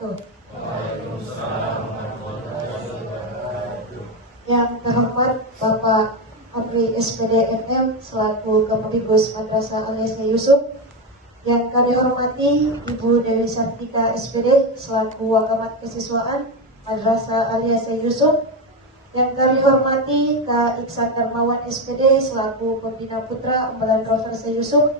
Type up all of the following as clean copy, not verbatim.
wabarakatuh. Yang terhormat Bapak Amri SPD MM selaku Kemendikbud Madrasah Al-Yasya Yusuf. Yang kami hormati Ibu Dewi Sartika SPD selaku Wakamat Kesiswaan Madrasah Al-Yasya Yusuf. Yang kami hormati Kak Iksan Darmawan SPD selaku Pembina Putra Umbalan Profesor Yusuf.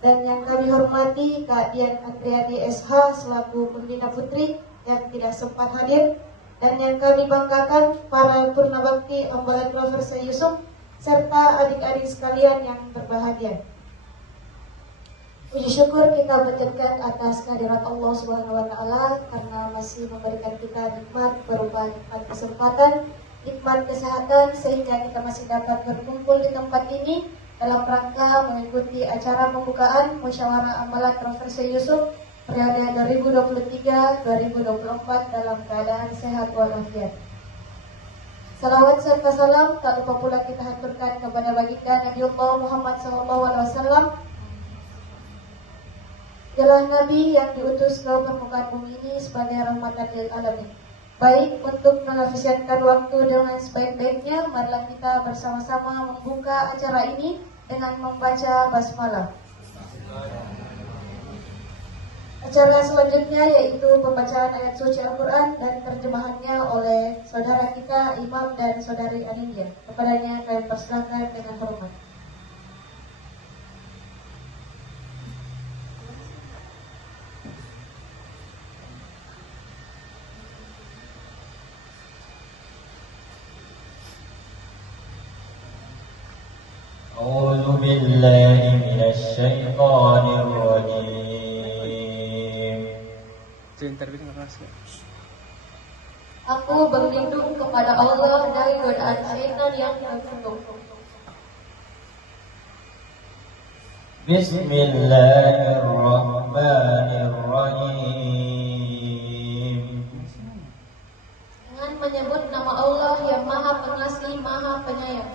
Dan yang kami hormati Kak Dian Andriani SH selaku Pembina Putri yang tidak sempat hadir. Dan yang kami banggakan para Purnabakti Umbalan Profesor Yusuf serta adik-adik sekalian yang berbahagia. Puji syukur kita panjatkan atas kehadirat Allah Subhanahu wa taala karena masih memberikan kita nikmat berupa nikmat kesempatan, nikmat kesehatan sehingga kita masih dapat berkumpul di tempat ini dalam rangka mengikuti acara pembukaan Musyawarah Amalan Profesor Yusuf periode 2023-2024 dalam keadaan sehat walafiat. Salawat serta salam tak lupa pula kita haturkan kepada baginda Nabiullah Muhammad SAW. Ialah Nabi yang diutus ke permukaan bumi ini sebagai rahmatan lil alamin. Baik, untuk menghabiskan waktu dengan sebaik-baiknya, marilah kita bersama-sama membuka acara ini dengan membaca basmalah. Acara selanjutnya yaitu pembacaan ayat suci Al-Quran dan terjemahannya oleh saudara kita Imam dan saudari Anindya. Kepadanya kami persilakan dengan hormat. أعوذ بالله من الشيطان الرجيم. Aku berlindung kepada Allah dari godaan syaitan yang terkutuk. Bismillahirrahmanirrahim. Dengan menyebut nama Allah yang Maha Pengasih, Maha Penyayang.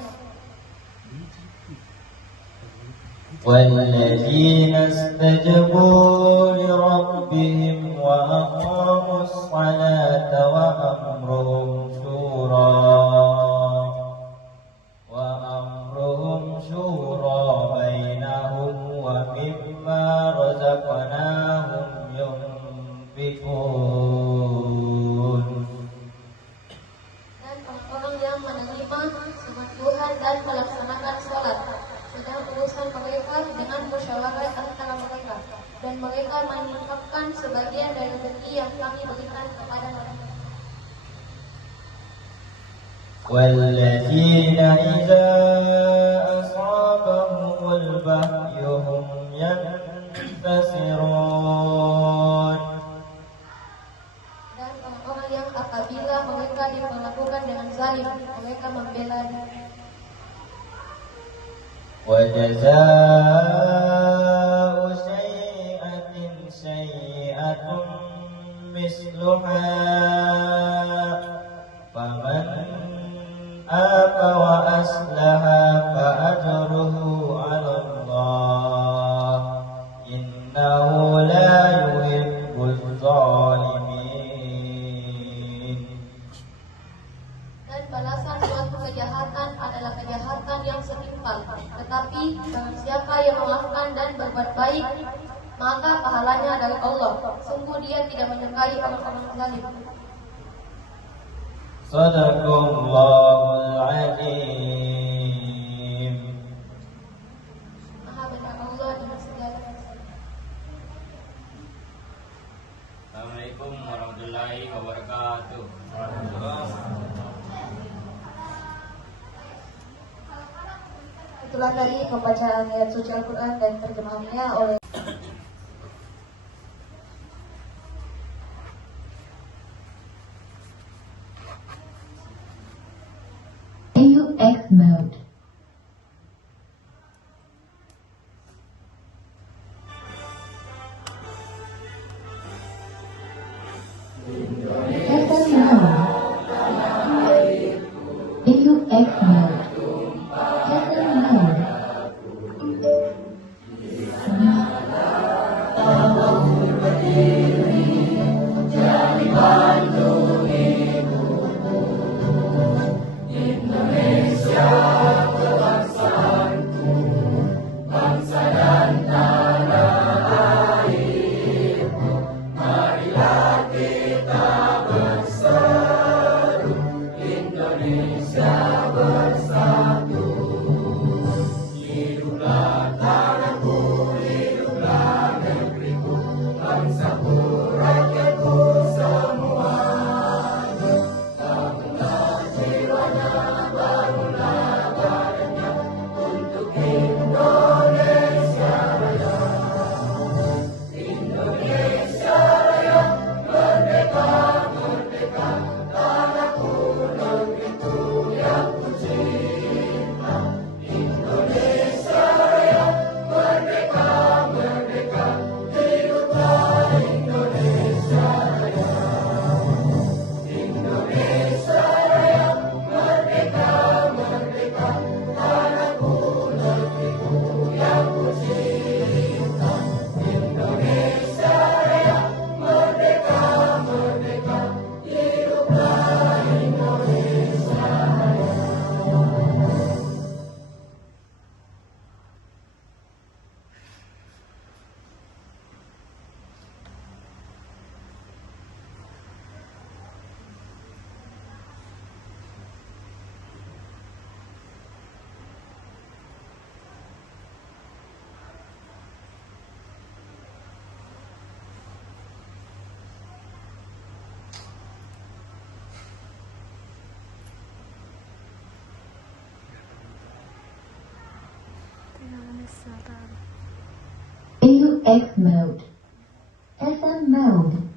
والذين استجابوا لربهم وأقاموا الصلاة وأمرهم شورى بينهم ومما رزقناهم ينفقون. Dan orang-orang yang menerima firman Tuhan dan melaksanakan salat, sedang urusan mereka dengan musyawarah antara mereka, dan mereka menginfakkan sebagian dari rezeki yang kami berikan kepada mereka. والذين إذا أصابهم البغي هم ينتصرون. Dan orang-orang yang apabila mereka diperlakukan dengan zalim, mereka membela diri. وجزاء سيئة سيئة مثلها فمن عاف وأصلح فأجره على الله إنه لا يحب الظالمين. Dan balasan suatu kejahatan adalah kejahatan yang setimpal. Tetapi siapa yang memaafkan dan berbuat baik, maka pahalanya dari Allah. Sungguh Dia tidak menyukai orang-orang zalim. Sadaqallahul Azim. Maha benar Allah dengan segala sesuatu. Assalamualaikum warahmatullahi wabarakatuh. Itulah tadi pembacaan ayat suci Al-Quran dan terjemahannya oleh AUX mode. Heaven mode. AUX mode. Heaven mode. Jangan AUX mode. FM mode.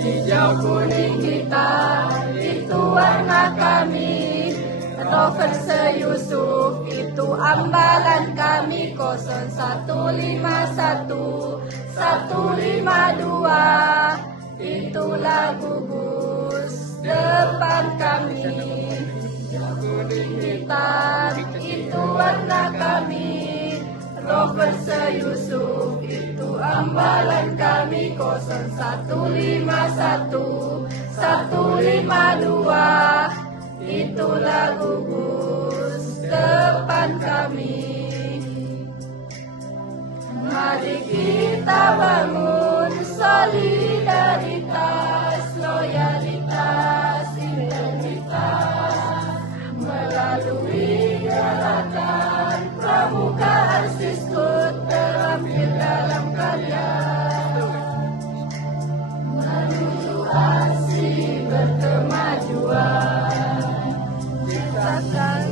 Hijau kuning hitam itu warna kami, Rover Yusuf itu ambalan kami, 0151 152 itulah gugus depan kami. Kuning hitam itu warna kami, Rover Yusuf itu ambalan kami, 0151 152 itulah gugus depan kami. Mari kita bangun solidaritas, loyalitas, integritas melalui gerakan pramuka Arsiskut terampil dalam karya menuju aksi berkemajuan. Ciptakan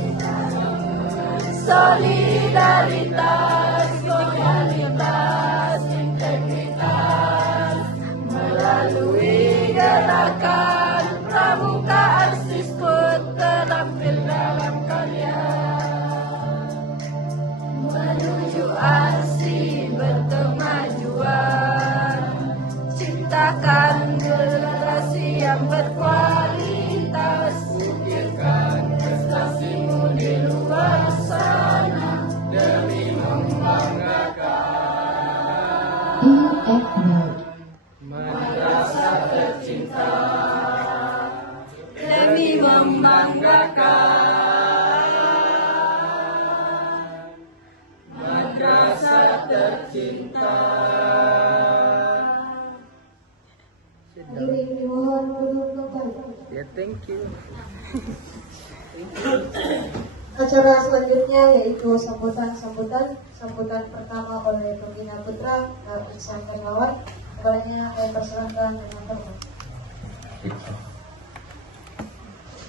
solidaritas, loyalitas, integritas melalui gerakan pramuka Arsiskut terampil dalam karya menuju aksi berkemajuan. Ciptakan generasi yang berkualitas, ukirkan prestasimu di luar sana demi membanggakan EUF mode. madrasah tercinta, demi membanggakan madrasah tercinta. Hadirin dimohon duduk kembali. Ya, thank you. Acara selanjutnya yaitu sambutan pertama oleh Pembina Putra Ihsan Darmawan. Kepadanya saya persilakan dengan hormat.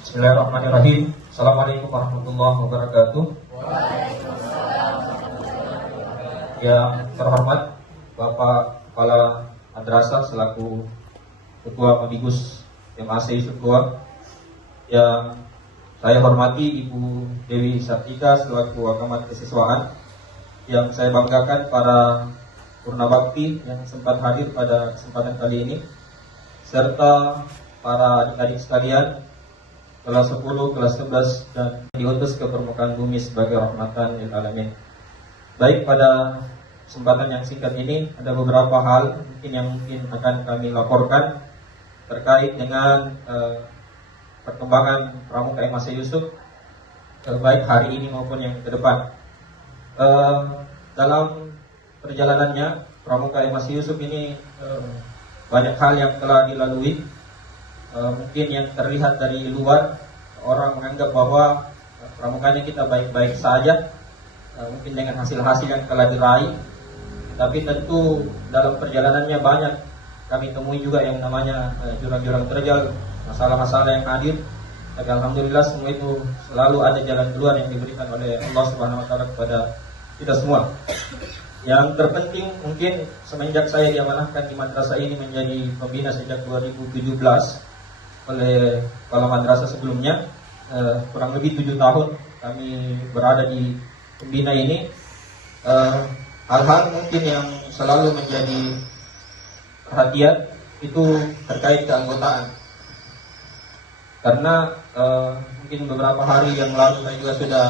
Bismillahirrahmanirrahim. Assalamualaikum warahmatullahi wabarakatuh. Yang terhormat Bapak Kepala Madrasah selaku Ketua Mabigus MAC Yusuf II, yang saya hormati Ibu Dewi Sartika selaku Akamat Kesiswaan, yang saya banggakan para Purnabakti yang sempat hadir pada kesempatan kali ini, serta para adik-adik sekalian kelas 10, kelas 11 dan diutus ke permukaan bumi sebagai rahmatan lil alamin. Baik, pada kesempatan yang singkat ini ada beberapa hal yang mungkin akan kami laporkan terkait dengan perkembangan Pramuka MAC Yusuf baik hari ini maupun yang ke depan. Dalam perjalanannya Pramuka MAC Yusuf ini banyak hal yang telah dilalui. Mungkin yang terlihat dari luar orang menganggap bahwa pramukanya kita baik-baik saja, mungkin dengan hasil-hasil yang telah diraih, tapi tentu dalam perjalanannya banyak kami temui juga yang namanya jurang-jurang terjal, masalah-masalah yang hadir. Tapi alhamdulillah semua itu selalu ada jalan keluar yang diberikan oleh Allah Subhanahu wa taala kepada kita semua. Yang terpenting mungkin semenjak saya diamanahkan di madrasah ini menjadi pembina sejak 2017 oleh kepala madrasah sebelumnya, kurang lebih 7 tahun kami berada di pembina ini. Hal-hal mungkin yang selalu menjadi perhatian itu terkait keanggotaan, karena mungkin beberapa hari yang lalu saya juga sudah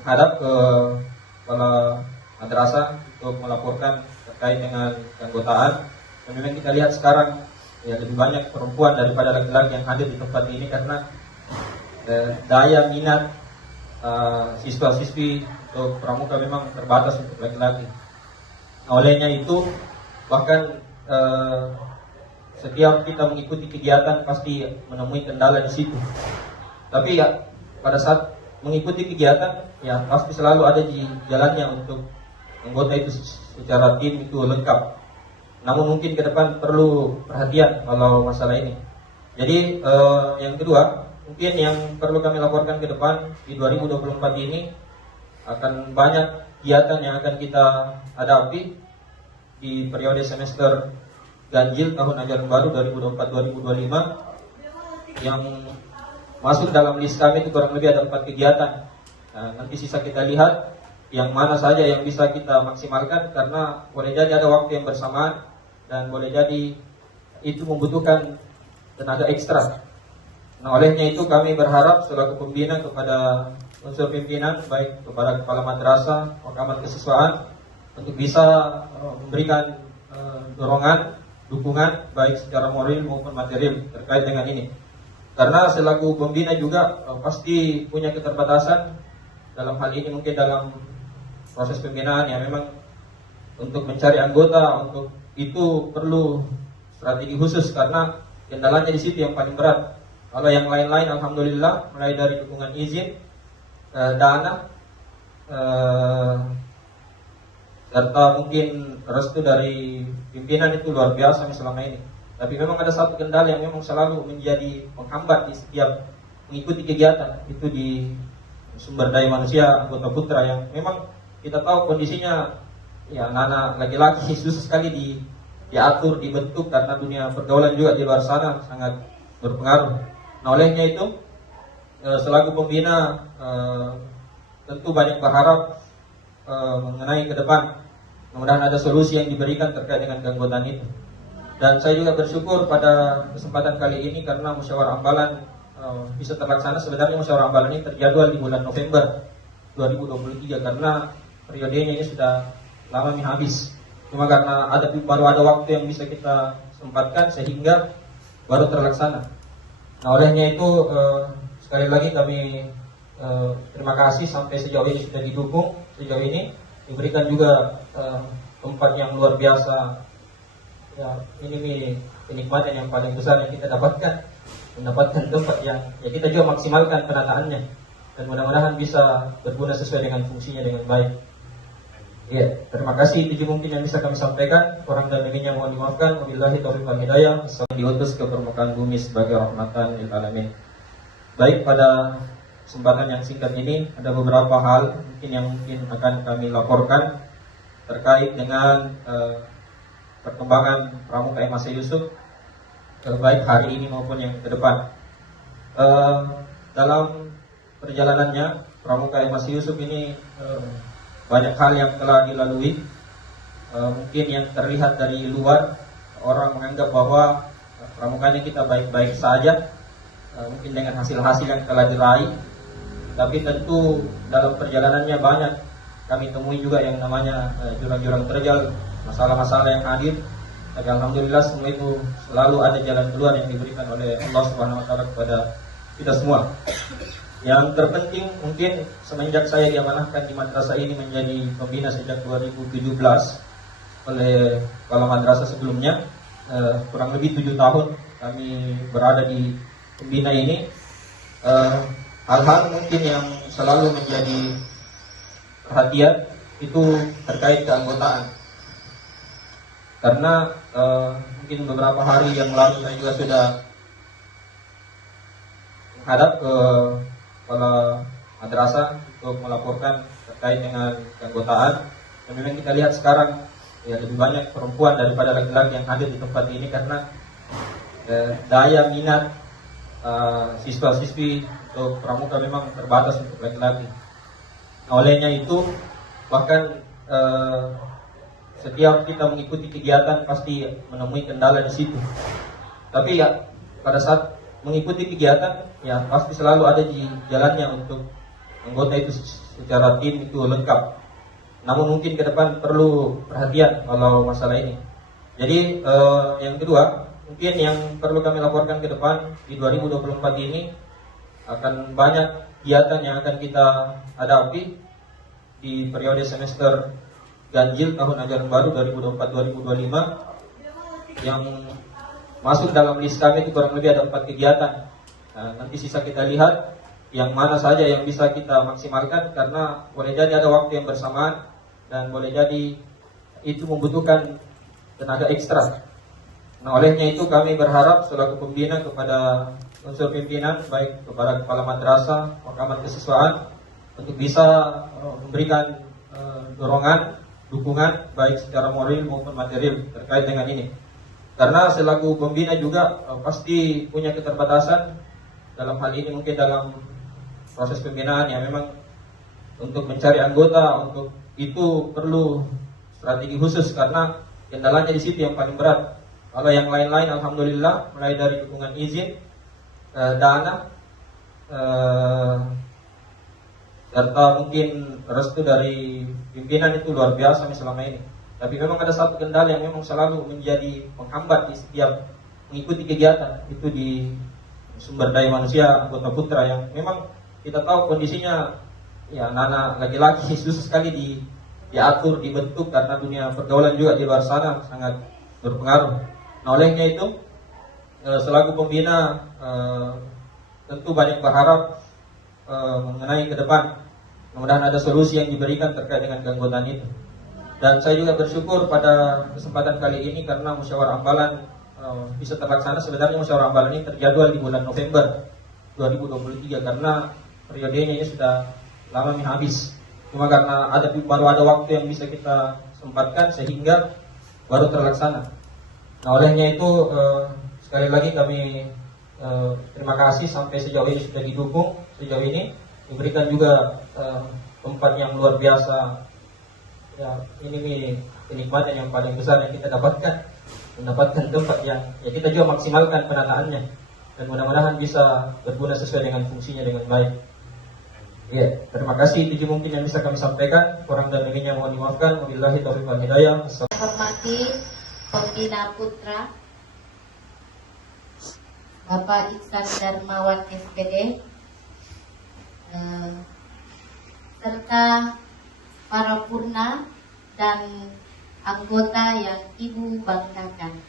menghadap ke kepala madrasah untuk melaporkan terkait dengan keanggotaan. Dan memang kita lihat sekarang ya lebih banyak perempuan daripada laki-laki yang hadir di tempat ini, karena daya minat siswa-siswi untuk pramuka memang terbatas untuk laki-laki. Olehnya itu bahkan setiap kita mengikuti kegiatan pasti menemui kendala di situ. Tapi ya pada saat mengikuti kegiatan ya pasti selalu ada di jalannya untuk anggota itu secara tim itu lengkap. Namun mungkin ke depan perlu perhatian kalau masalah ini. Jadi yang kedua, mungkin yang perlu kami laporkan ke depan di 2024 ini akan banyak kegiatan yang akan kita hadapi di periode semester ganjil tahun ajaran baru 2024-2025 yang masuk dalam list kami itu kurang lebih ada 4 kegiatan. Nah, nanti sisa kita lihat yang mana saja yang bisa kita maksimalkan karena boleh jadi ada waktu yang bersamaan dan boleh jadi itu membutuhkan tenaga ekstra. Nah, olehnya itu kami berharap selaku pembina kepada unsur pimpinan, baik kepada kepala madrasah, makaman kesiswaan, untuk bisa memberikan dorongan, dukungan, baik secara moral maupun material terkait dengan ini. Karena selaku pembina juga pasti punya keterbatasan dalam hal ini, mungkin dalam proses pembinaan ya memang untuk mencari anggota, untuk itu perlu strategi khusus karena kendalanya di situ yang paling berat. Kalau yang lain-lain alhamdulillah mulai dari dukungan izin, dana, serta mungkin restu dari pimpinan itu luar biasa selama ini. Tapi memang ada satu kendala yang memang selalu menjadi penghambat di setiap mengikuti kegiatan itu di sumber daya manusia anggota putra yang memang kita tahu kondisinya ya anak-anak laki-laki susah sekali diatur, dibentuk karena dunia pergaulan juga di luar sana sangat berpengaruh. Nah, olehnya itu selaku pembina tentu banyak berharap mengenai ke depan. Mudah-mudahan ada solusi yang diberikan terkait dengan keanggotaan itu. Dan saya juga bersyukur pada kesempatan kali ini karena musyawarah ambalan bisa terlaksana. Sebenarnya musyawarah ambalan ini terjadwal di bulan November 2023 karena periodenya ini sudah lama habis. Cuma karena baru ada waktu yang bisa kita sempatkan sehingga baru terlaksana. Nah, olehnya itu sekali lagi kami terima kasih sampai sejauh ini sudah didukung, sejauh ini diberikan juga tempat yang luar biasa. Ya, ini kenikmatan yang paling besar yang kita dapatkan, mendapatkan tempat yang ya kita juga maksimalkan penataannya dan mudah-mudahan bisa berguna sesuai dengan fungsinya dengan baik. Ya, terima kasih. Itu mungkin yang bisa kami sampaikan. Kurang dan lebihnya mohon dimaafkan. Wabillahi taufiq wal hidayah. Diutus ke permukaan bumi sebagai rahmatan lil alamin. Baik, pada kesempatan yang singkat ini ada beberapa hal yang akan kami laporkan terkait dengan perkembangan Pramuka MAC Yusuf baik hari ini maupun yang ke depan. Dalam perjalanannya Pramuka MAC Yusuf ini banyak hal yang telah dilalui. Mungkin yang terlihat dari luar orang menganggap bahwa pramukanya kita baik-baik saja, mungkin dengan hasil-hasil yang telah diraih. Tapi tentu dalam perjalanannya banyak kami temui juga yang namanya jurang-jurang terjal, masalah-masalah yang hadir. Tapi alhamdulillah semua itu selalu ada jalan keluar yang diberikan oleh Allah Subhanahu wa taala kepada kita semua. Yang terpenting mungkin semenjak saya diamanahkan di madrasah ini menjadi pembina sejak 2017 oleh kepala madrasah sebelumnya, kurang lebih 7 tahun kami berada di pembina ini. Hal-hal mungkin yang selalu menjadi perhatian itu terkait keanggotaan. Karena mungkin beberapa hari yang lalu saya juga sudah menghadap ke kepala madrasah untuk melaporkan terkait dengan keanggotaan. Dan memang kita lihat sekarang ya lebih banyak perempuan daripada laki-laki yang hadir di tempat ini karena daya minat siswa-siswi untuk pramuka memang terbatas untuk laki-laki. Nah, olehnya itu bahkan setiap kita mengikuti kegiatan pasti menemui kendala di situ. Tapi ya pada saat mengikuti kegiatan ya pasti selalu ada di jalannya untuk anggota itu secara tim itu lengkap. Namun mungkin ke depan perlu perhatian kalau masalah ini. Jadi yang kedua, mungkin yang perlu kami laporkan ke depan di 2024 ini akan banyak kegiatan yang akan kita hadapi di periode semester ganjil tahun ajaran baru 2024-2025 yang masuk dalam list kami itu kurang lebih ada 4 kegiatan. Nah, nanti sisa kita lihat yang mana saja yang bisa kita maksimalkan karena boleh jadi ada waktu yang bersamaan dan boleh jadi itu membutuhkan tenaga ekstra. Nah, olehnya itu kami berharap selaku pembina kepada unsur pimpinan, baik kepada kepala madrasah, mahkamah kesiswaan, untuk bisa memberikan dorongan, dukungan, baik secara moral maupun material terkait dengan ini. Karena selaku pembina juga pasti punya keterbatasan dalam hal ini, mungkin dalam proses pembinaan ya, memang untuk mencari anggota untuk itu perlu strategi khusus, karena kendalanya di situ yang paling berat. Kalau yang lain-lain alhamdulillah, mulai dari dukungan izin, dana, serta mungkin restu dari pimpinan itu luar biasa selama ini. Tapi memang ada satu kendala yang memang selalu menjadi penghambat di setiap mengikuti kegiatan itu, di sumber daya manusia anggota putra, yang memang kita tahu kondisinya ya anak-anak laki-laki susah sekali diatur, dibentuk, karena dunia pergaulan juga di luar sana sangat berpengaruh. Nah, olehnya itu selaku pembina tentu banyak berharap mengenai ke depan, mudah-mudahan ada solusi yang diberikan terkait dengan keanggotaan itu. Dan saya juga bersyukur pada kesempatan kali ini karena musyawarah ambalan bisa terlaksana. Sebenarnya musyawarah ambalan ini terjadwal di bulan November 2023 karena periodenya ini sudah lama habis. Cuma karena baru ada waktu yang bisa kita sempatkan sehingga baru terlaksana. Nah, olehnya itu sekali lagi kami terima kasih sampai sejauh ini sudah didukung, sejauh ini diberikan juga tempat yang luar biasa. Ya, ini kenikmatan yang paling besar yang kita dapatkan, mendapatkan tempat yang ya kita juga maksimalkan penataannya, dan mudah-mudahan bisa berguna sesuai dengan fungsinya dengan baik. Ya, terima kasih. Itu mungkin yang bisa kami sampaikan. Kurang dan lebihnya mohon dimaafkan. Wabillahi taufiq wal hidayah. Hormati Pembina Putra Bapak Iksan Darmawan SPD, serta para purna dan anggota yang Ibu banggakan.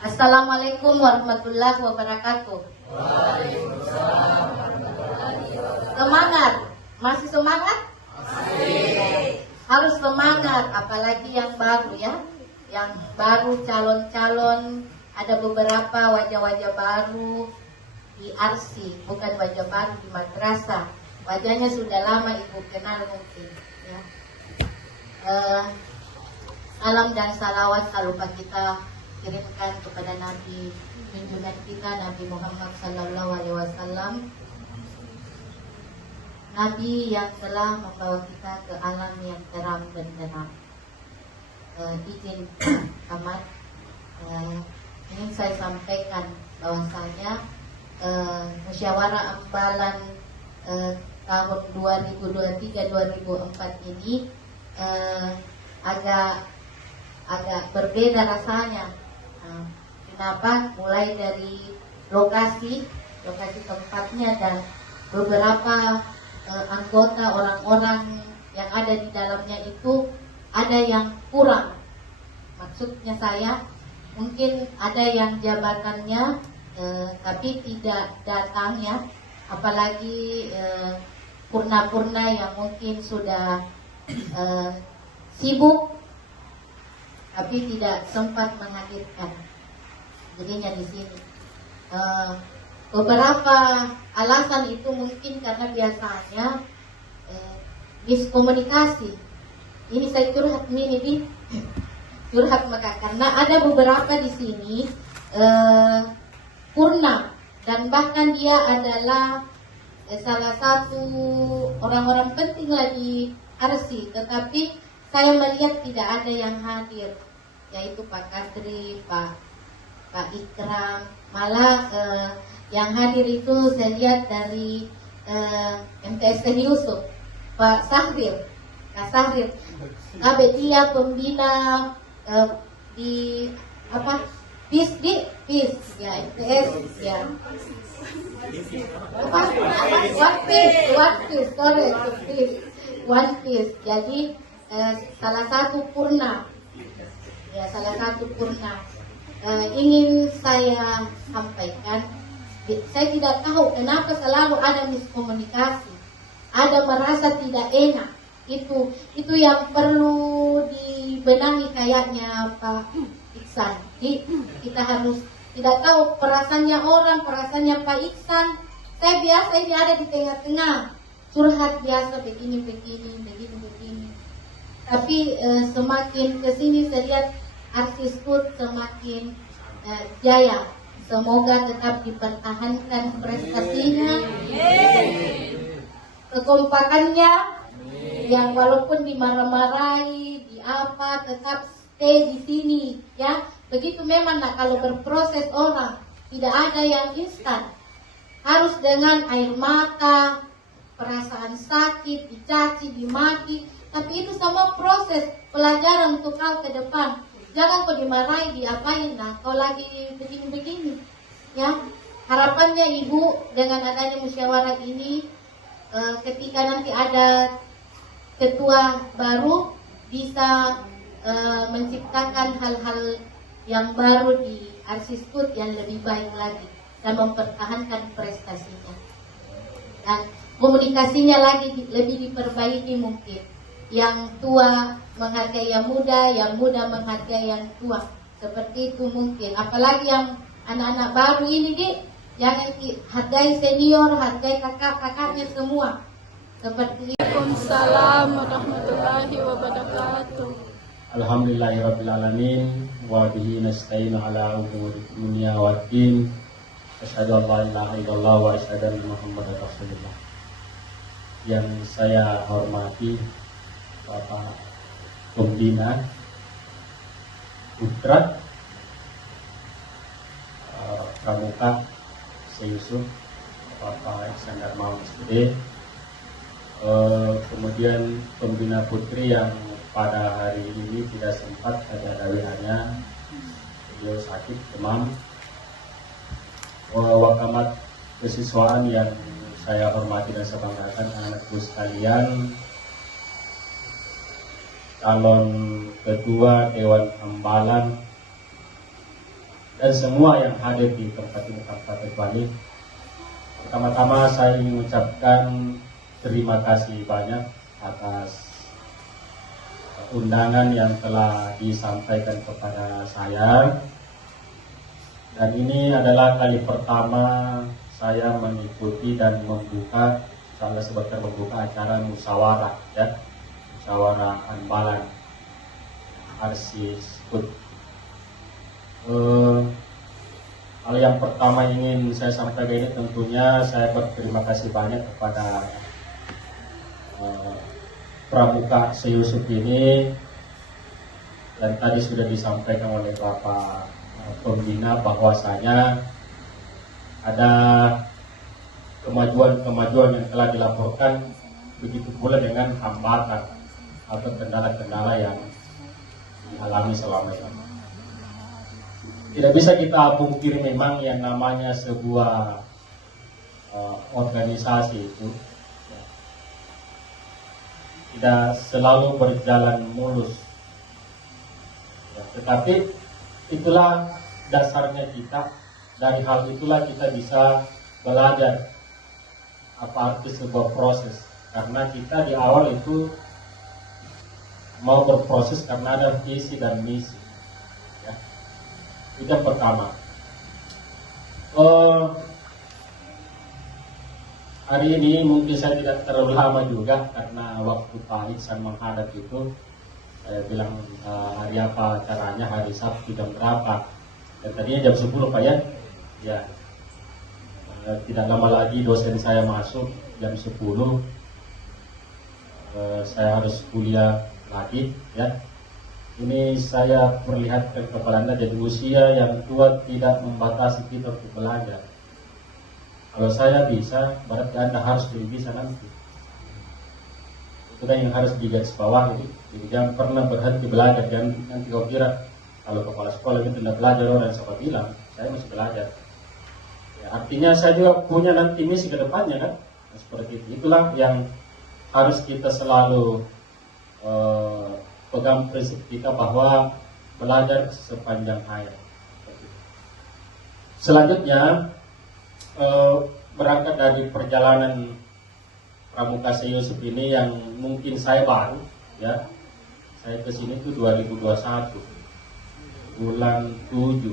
Assalamualaikum warahmatullahi wabarakatuh. Waalaikumsalam warahmatullahi wabarakatuh. Semangat, masih semangat? Masih. Harus semangat, apalagi yang baru ya, yang baru calon-calon, ada beberapa wajah-wajah baru di RC, bukan wajah baru di madrasah. Wajahnya sudah lama Ibu kenal mungkin ya. Salam dan salawat tak lupa kita kirimkan kepada Nabi junjungan kita, Nabi Muhammad SAW, Nabi yang telah membawa kita ke alam yang terang benderang. Izin amat ingin saya sampaikan bahwasanya musyawarah ambalan tahun 2023-2024 ini agak berbeda rasanya. Kenapa? Mulai dari lokasi tempatnya, dan beberapa anggota, orang-orang yang ada di dalamnya itu ada yang kurang. Maksudnya saya, mungkin ada yang jabatannya tapi tidak datang ya, apalagi purna-purna yang mungkin sudah sibuk tapi tidak sempat menghadirkan. Jadinya di sini beberapa alasan itu mungkin karena biasanya miskomunikasi. Ini saya curhat curhat maka karena ada beberapa di sini purna, dan bahkan dia adalah salah satu orang-orang penting lagi RC, tetapi saya melihat tidak ada yang hadir, yaitu Pak Kadri, Pak Ikram. Malah yang hadir itu saya lihat dari MTS Yusuf, Pak Sahrir, Kak Sahrir. Kabe dia pembina di apa? PIS ya, MTS ya. One Piece. Jadi salah satu purna. Ya, salah satu purna. Ingin saya sampaikan, saya tidak tahu kenapa selalu ada miskomunikasi, ada merasa tidak enak Itu yang perlu dibenahi kayaknya Pak Iksan. Jadi kita harus tidak tahu perasaannya orang, perasaannya Pak Iksan. Saya biasa ini ada di tengah-tengah curhat biasa begini. Tapi semakin kesini saya lihat Arsiskut semakin jaya. Semoga tetap dipertahankan prestasinya, kekompakannya, yang walaupun dimarah-marahi, di apa tetap stay di sini, ya. Begitu memang kalau berproses orang tidak ada yang instan, harus dengan air mata, perasaan sakit, dicaci, dimaki. Tapi itu semua proses pelajaran untuk kau ke depan. Jangan kau dimarahi, diapain, nah kau lagi begini-begini. Ya, harapannya Ibu dengan adanya musyawarah ini, ketika nanti ada ketua baru bisa menciptakan hal-hal yang baru di Arsiskut yang lebih baik lagi dan mempertahankan prestasinya. Dan komunikasinya lagi lebih diperbaiki mungkin. Yang tua menghargai yang muda menghargai yang tua. Seperti itu mungkin. Apalagi yang anak-anak baru ini, Dik, jangan hargai senior, hargai kakak-kakaknya semua. Seperti itu. Waalaikumsalam warahmatullahi wabarakatuh. Alhamdulillahirrabbilalamin wa bihi nasta'inu ala umuri dunya waddin. Asyhadu an la ilaha illallah wa asyhadu anna Muhammadar Rasulullah. Yang saya hormati Bapak Pembina Putra Pramuka Seyusuf, Bapak Iksan Darmawan SPD, kemudian Pembina Putri yang pada hari ini tidak sempat ada WA-nya, beliau sakit demam, wakamat kesiswaan yang saya hormati dan saya banggakan, anak-anakku sekalian, calon ketua Dewan Hambalan dan semua yang hadir di tempat ini, tempat ini. Pertama-tama saya ingin mengucapkan terima kasih banyak atas undangan yang telah disampaikan kepada saya. Dan ini adalah kali pertama saya mengikuti dan membuka, salah sebagai membuka acara musyawarah, ya. Musyawarah Hambalan Arsiskut. Hal yang pertama ingin saya sampaikan ini tentunya saya berterima kasih banyak kepada Pramuka Seyusuf ini, dan tadi sudah disampaikan oleh Bapak Pembina bahwasanya ada kemajuan-kemajuan yang telah dilaporkan, begitu pula dengan hambatan atau kendala-kendala yang dialami selama ini. Tidak bisa kita pungkiri memang yang namanya sebuah organisasi itu tidak selalu berjalan mulus, ya, tetapi itulah dasarnya kita. Dari hal itulah kita bisa belajar apa arti sebuah proses, karena kita di awal itu mau berproses karena ada visi dan misi, ya. Itu yang pertama. Hari ini mungkin saya tidak terlalu lama juga, karena waktu Pak Iksan menghadap itu saya bilang hari apa acaranya, hari Sabtu jam berapa, dan tadinya jam 10 Pak, ya. Ya, tidak lama lagi dosen saya masuk jam 10, saya harus kuliah lagi, ya. Ini saya perlihatkan kepada Anda, jadi usia yang tua tidak membatasi kita untuk belajar. Kalau saya bisa, berarti Anda harus lebih bisa nanti. Itu kan yang harus digarisbawahi. Jadi jangan pernah berhenti belajar. Jangan nanti kau kira kalau kepala sekolah itu tidak belajar, orang siapa bilang saya masih belajar. Ya, artinya saya juga punya nanti misi ke depannya, kan? Nah, seperti itu. Itulah yang harus kita selalu pegang prinsip kita, bahwa belajar sepanjang hayat. Selanjutnya, berangkat dari perjalanan Pramuka Syekh Yusuf ini yang mungkin saya baru, ya. Saya kesini itu 2021 bulan 7,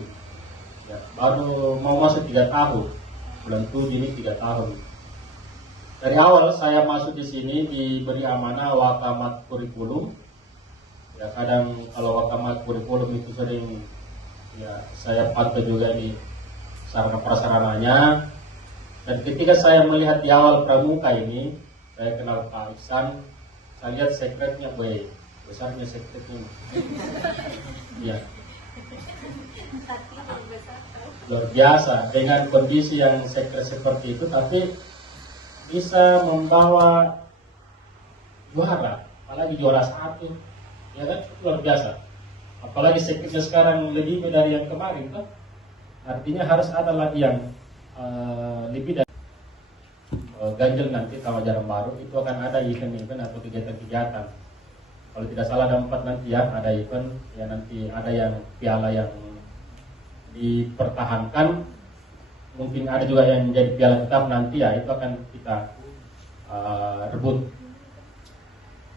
ya, baru mau masuk 3 tahun. Bulan 7 ini 3 tahun. Dari awal saya masuk di sini diberi amanah wakamat kurikulum. Ya, kadang kalau wakamat kurikulum itu sering, ya, saya pantau juga di sarana prasarananya. Dan ketika saya melihat di awal pramuka ini, saya kenal Pak Iksan, saya lihat sekretnya baik, besarnya sekretnya. Ya. Luar biasa dengan kondisi yang sekret seperti itu, tapi bisa membawa juara, apalagi juara 1, ya kan, luar biasa. Apalagi sekretnya sekarang lebih dari yang kemarin, kan? Artinya harus ada lagi yang lebih dari ganjil. Nanti tahun ajaran baru itu akan ada event-event atau kegiatan-kegiatan. Kalau tidak salah ada 4 nanti ya, ada event, ya nanti ada yang piala yang dipertahankan, mungkin ada juga yang menjadi piala tetap nanti, ya itu akan kita rebut.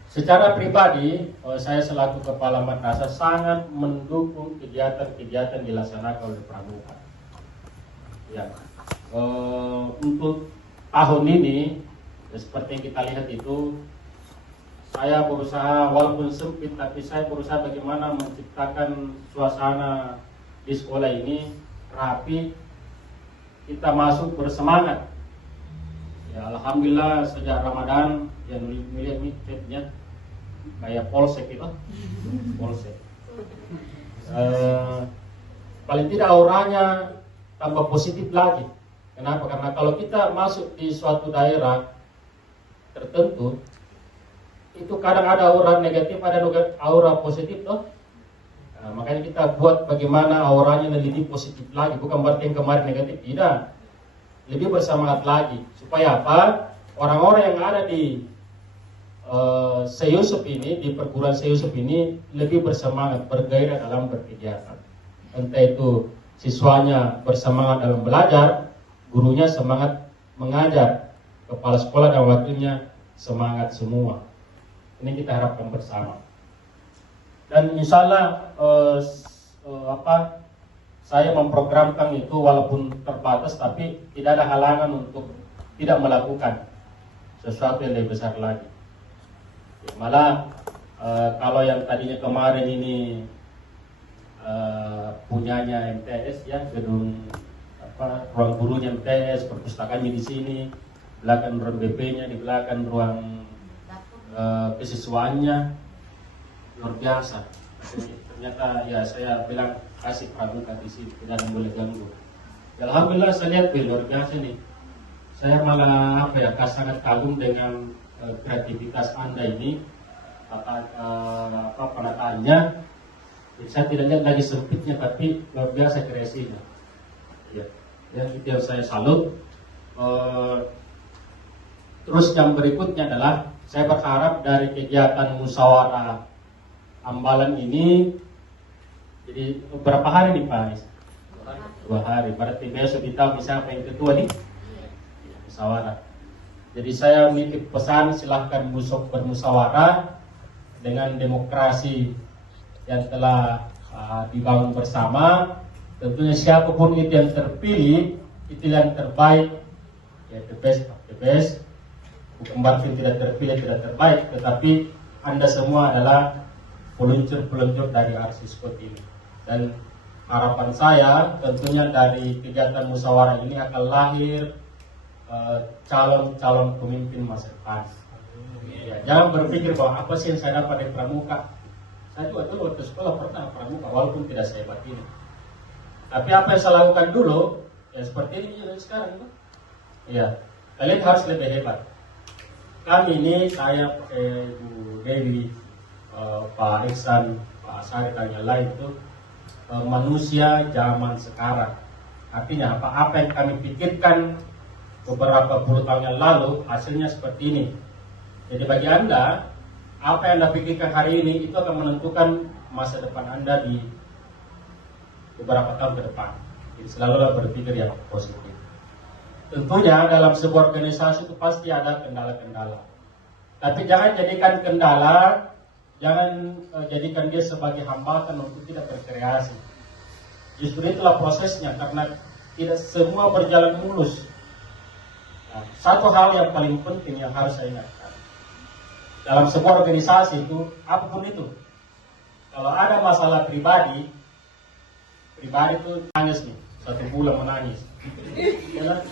Secara pribadi, saya selaku kepala madrasah sangat mendukung kegiatan-kegiatan dilaksanakan oleh pramuka. Ya, untuk tahun ini, ya, seperti yang kita lihat itu, saya berusaha walaupun sempit, tapi saya berusaha bagaimana menciptakan suasana di sekolah ini rapi, kita masuk bersemangat. Ya, alhamdulillah sejak Ramadan yang melihat ini chatnya kayak polsek itu, polsek. Paling tidak auranya tambah positif lagi. Kenapa? Karena kalau kita masuk di suatu daerah tertentu, itu kadang ada aura negatif, ada aura positif toh. Nah, makanya kita buat bagaimana auranya lebih positif lagi, bukan berarti yang kemarin negatif, tidak. Lebih bersemangat lagi. Supaya apa? Orang-orang yang ada di Syekh Yusuf ini, di perguruan Syekh Yusuf ini lebih bersemangat, bergairah dalam berkegiatan. Entah itu siswanya bersemangat dalam belajar, gurunya semangat mengajar, kepala sekolah dan wakilnya semangat semua. Ini kita harapkan bersama. Dan insya Allah saya memprogramkan itu walaupun terbatas, tapi tidak ada halangan untuk tidak melakukan sesuatu yang lebih besar lagi. Malah kalau yang tadinya kemarin ini punyanya MTS, ya, gedung ruang gurunya MTS, perpustakaannya di sini, belakang ruang BP-nya, di belakang ruang kesiswaannya, luar biasa. Ternyata ya saya bilang kasih pramuka di sini, tidak ada boleh ganggu. Ya, alhamdulillah saya lihat luar biasa nih. Saya malah sangat kagum dengan kreativitas Anda ini, penataannya. Saya tidak lihat lagi sempitnya, tapi luar biasa kreasinya. Ya, itu yang saya salut. Terus yang berikutnya adalah saya berharap dari kegiatan musyawarah Ambalan ini, jadi berapa hari nih Pak? 2 hari. Berarti besok kita siapa yang ketua nih? Musyawarah. Jadi saya nitip pesan, silahkan bermusyawarah dengan demokrasi yang telah dibangun bersama. Tentunya siapapun itu yang terpilih, itu yang terbaik, ya the best. Bukan berarti tidak terpilih, tidak terbaik, tetapi Anda semua adalah peluncur-peluncur dari Arsiskot ini. Dan harapan saya tentunya dari kegiatan musyawarah ini akan lahir calon-calon pemimpin masa depan. Ya, jangan berpikir bahwa apa sih yang saya dapat dari pramuka. Saya juga dulu waktu sekolah pernah pramuka, walaupun tidak sehebat ini. Tapi apa yang saya lakukan dulu, ya seperti ini sekarang. Ya, kalian harus lebih hebat. Kami ini, saya, Bu Dewi, Pak Iksan, Pak Asari, dan yang lain itu manusia zaman sekarang. Artinya apa yang kami pikirkan beberapa puluh tahun yang lalu, hasilnya seperti ini. Jadi bagi Anda, apa yang Anda pikirkan hari ini itu akan menentukan masa depan Anda di beberapa tahun ke depan. Jadi selalulah berpikir yang positif. tentunya dalam sebuah organisasi itu pasti ada kendala-kendala. Tapi jangan jadikan kendala, jangan jadikan dia sebagai hambatan untuk tidak berkreasi. Justru itulah prosesnya, karena tidak semua berjalan mulus. Nah, satu hal yang paling penting yang harus saya ingatkan, dalam sebuah organisasi itu, apapun itu, kalau ada masalah pribadi itu nangis nih, 1 bulan menangis. Iya.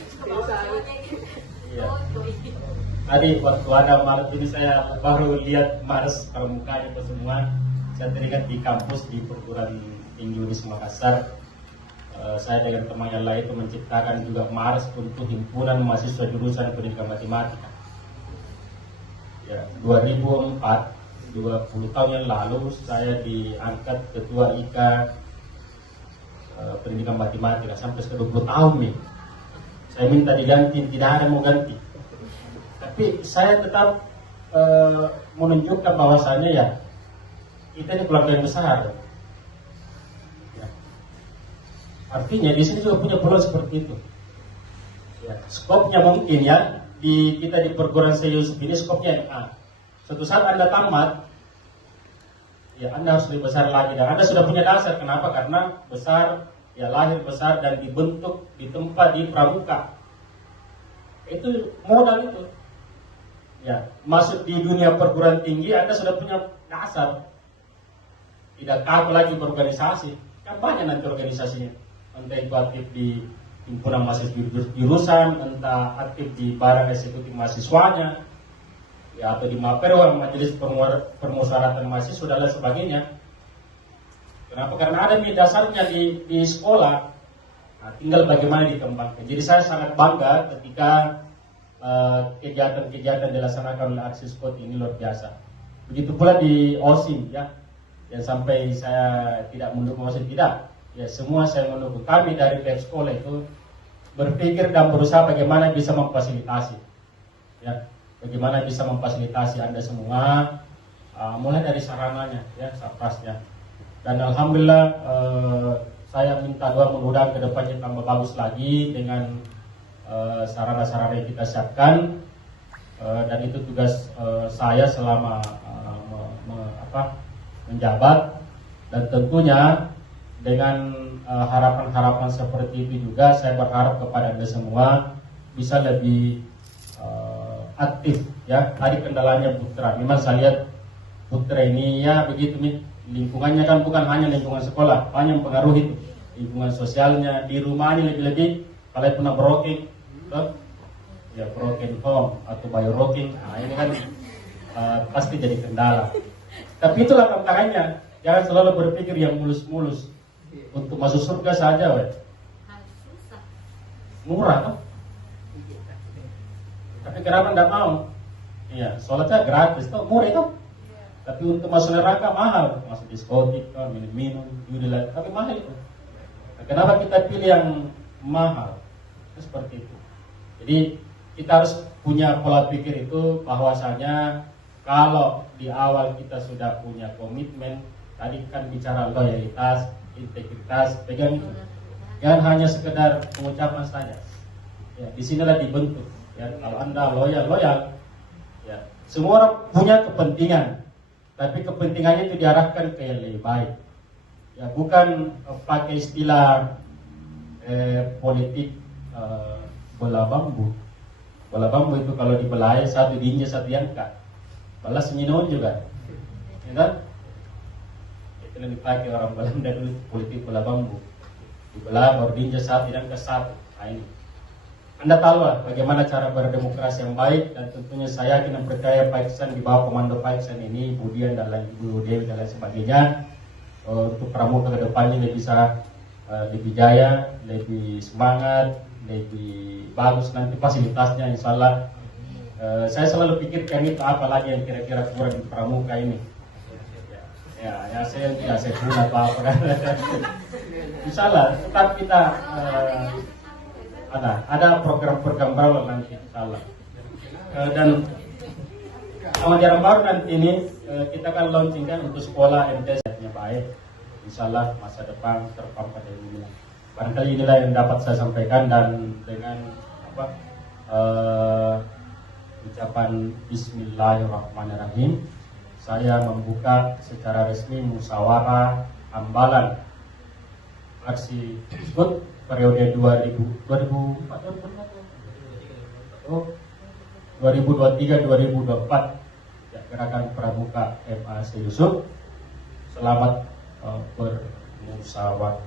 Tadi waktu ada Maret ini saya baru lihat Mars permukaan itu semua. Saya teringat di kampus di perguruan tinggi Unis Makassar. Saya dengan teman yang lain itu menciptakan juga Mars untuk himpunan mahasiswa jurusan pendidikan matematika. Ya, 2004, 20 tahun yang lalu saya diangkat ketua IKA pendidikan matematika sampai ke 20 tahun nih. Saya minta diganti, tidak ada mau ganti. Tapi saya tetap menunjukkan bahwasannya ya kita ini keluarga yang besar. Ya. Artinya di sini juga punya peluang seperti itu. Ya, skopnya mungkin ya kita di perguruan Syekh Yusuf ini skopnya MA. Suatu saat Anda tamat, ya Anda harus lebih besar lagi, dan Anda sudah punya dasar. Kenapa? Karena besar, ya lahir besar dan dibentuk di tempat di pramuka. Itu modal itu. Ya, masuk di dunia perguruan tinggi Anda sudah punya dasar. Tidak kaku lagi berorganisasi. Kan banyak nanti organisasinya. Entah itu aktif di himpunan mahasiswa jurusan, entah aktif di badan eksekutif mahasiswanya, ya atau di MAPERWA, majelis permusyawaratan mahasiswa dan lain sebagainya. Kenapa? Karena ada dasarnya di sekolah. Nah, tinggal bagaimana dikembangkan. Jadi saya sangat bangga ketika kegiatan-kegiatan dilaksanakan oleh Aksi Skot ini luar biasa. Begitu pula di OSIM ya. Dan sampai saya tidak mendukung OSIM, tidak. Ya semua saya mendukung. Kami dari pihak sekolah itu berpikir dan berusaha bagaimana bisa memfasilitasi. Ya, bagaimana bisa memfasilitasi Anda semua, mulai dari sarananya, ya, saprasnya. Dan alhamdulillah saya minta doa mudah-mudahan ke depannya tambah bagus lagi dengan sarana-sarana yang kita siapkan, dan itu tugas saya selama menjabat, dan tentunya dengan harapan-harapan seperti itu juga saya berharap kepada Anda semua bisa lebih aktif ya. Tadi kendalanya Putra, memang saya lihat Putra ini ya begitu nih, lingkungannya kan bukan hanya lingkungan sekolah, banyak mempengaruhi itu, lingkungan sosialnya di rumahnya lebih-lebih. Kalau pernah broking ya broken home atau bioroking, nah ini kan pasti jadi kendala. Tapi itulah tantangannya, jangan selalu berpikir yang mulus-mulus. Untuk masuk surga saja, murah kan? Tapi kenapa tidak mau? Iya, sholatnya gratis, toh murah itu. Tapi untuk masuk neraka mahal, masuk diskotik, minum-minum, judi lagi, tapi mahal itu. Nah, kenapa kita pilih yang mahal? Itu seperti itu. Jadi kita harus punya pola pikir itu, bahwasanya kalau di awal kita sudah punya komitmen, tadi kan bicara loyalitas, integritas, pegang itu. Jangan hanya sekedar pengucapan saja. Ya, disinilah dibentuk. Ya, kalau Anda loyal, ya, semua orang punya kepentingan, tapi kepentingannya itu diarahkan ke yang lebih baik. Ya, bukan pakai istilah politik bola bambu. Bola bambu itu kalau dibelai satu diinjak satu diangkat, balas menyinon juga. Ya kan? Itu yang dipakai orang Belanda dulu, politik bola bambu. Dibelah baru diinjak satu dan ke satu. Nah, ini Anda tahu lah bagaimana cara berdemokrasi yang baik, dan tentunya saya yakin dan percaya Pak Iksan di bawah komando Pak Iksan ini, Budian dan lain Ibu Dewi dan lain sebagainya, untuk pramuka ke depannya bisa lebih jaya, lebih semangat, lebih bagus nanti fasilitasnya insya Allah. Saya selalu pikirkan itu apa lagi yang kira-kira kurang di pramuka ini. Ya saya tidak punya apa-apa kan. Insya Allah tetap kita ada program-program baru nanti insya Allah. Dan ajaran baru nanti ini kita akan launchingkan untuk sekolah MTS-nya baik. Insya Allah masa depan terpampang dari dunia. Barangkali inilah yang dapat saya sampaikan, dan dengan ucapan Bismillahirrahmanirrahim. Saya membuka secara resmi musyawarah ambalan aksi tersebut periode 2023-2024 Gerakan Pramuka MA Yusuf. Selamat bermusyawarah.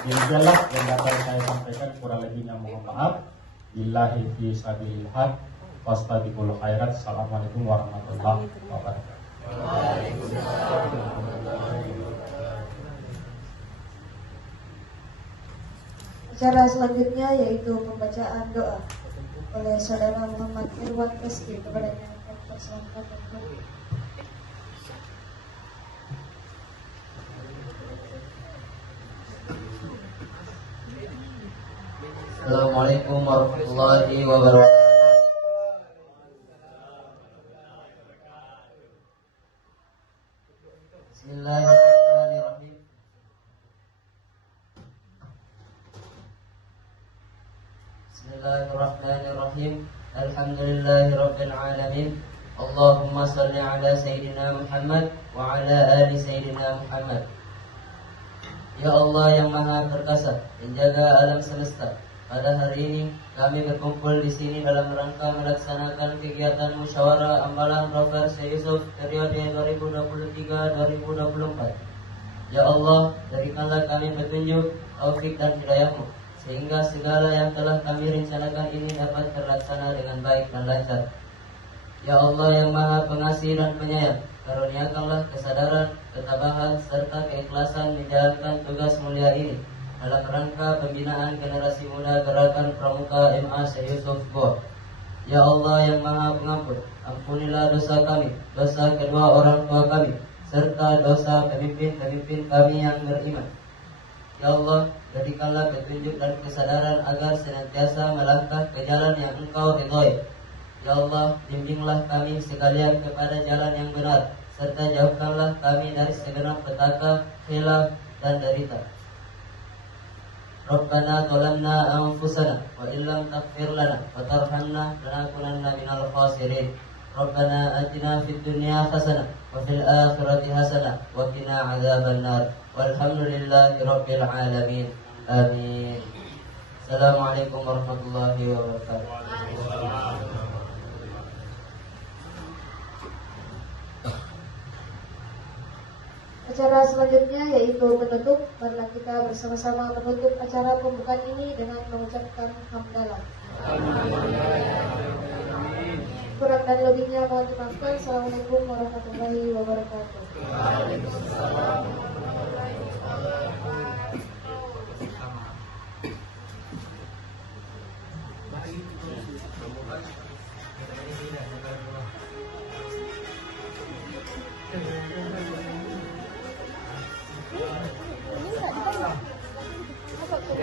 Demikianlah yang dapat saya sampaikan, kurang lebihnya mohon maaf. Billahi fi sabilil haq, fastabiqul khairat. Assalamualaikum warahmatullahi wabarakatuh. Acara selanjutnya yaitu pembacaan doa oleh Saudara Muhammad Irwan Reski kepada yang akan dipersilakan. Assalamualaikum warahmatullahi wabarakatuh. Bismillahirrahmanirrahim. Bismillahirrahmanirrahim. Alhamdulillahirabbil alamin. Allahumma shalli ala sayyidina Muhammad wa ala ali sayyidina Muhammad. Ya Allah yang Maha Perkasa, penjaga alam semesta, pada hari ini kami berkumpul di sini dalam rangka melaksanakan kegiatan musyawarah ambalan Prof. Yusuf periode 2023-2024. Ya Allah, berikanlah kami petunjuk, taufik dan hidayah-Mu, sehingga segala yang telah kami rencanakan ini dapat terlaksana dengan baik dan lancar. Ya Allah yang Maha Pengasih dan Penyayang, karuniakanlah kesadaran, ketabahan, serta keikhlasan menjalankan tugas mulia ini dalam rangka pembinaan generasi muda Gerakan Pramuka MA Yusuf Goa. Ya Allah yang Maha Pengampun, ampunilah dosa kami, dosa kedua orang tua kami, serta dosa pemimpin-pemimpin kami yang beriman. Ya Allah, berikanlah petunjuk dan kesadaran agar senantiasa melangkah ke jalan yang Engkau ridhoi. Ya Allah, bimbinglah kami sekalian kepada jalan yang benar, serta jauhkanlah kami dari segenap petaka, khilaf, dan derita. Rabbana zalamna anfusana wa illam taghfir lana wa tarhamna lanakunanna minal khasirin. Rabbana atina fid dunya hasanah wa fil akhirati hasanah wa qina adzabannar. Walhamdulillahi rabbil alamin. Amin. Assalamualaikum warahmatullahi wabarakatuh. Acara selanjutnya yaitu penutup. Marilah kita bersama-sama menutup acara pembukaan ini dengan mengucapkan hamdalah. Kurang dan lebihnya mohon dimaafkan. Assalamualaikum warahmatullahi wabarakatuh. Ini nggak ditanya. Masuk ke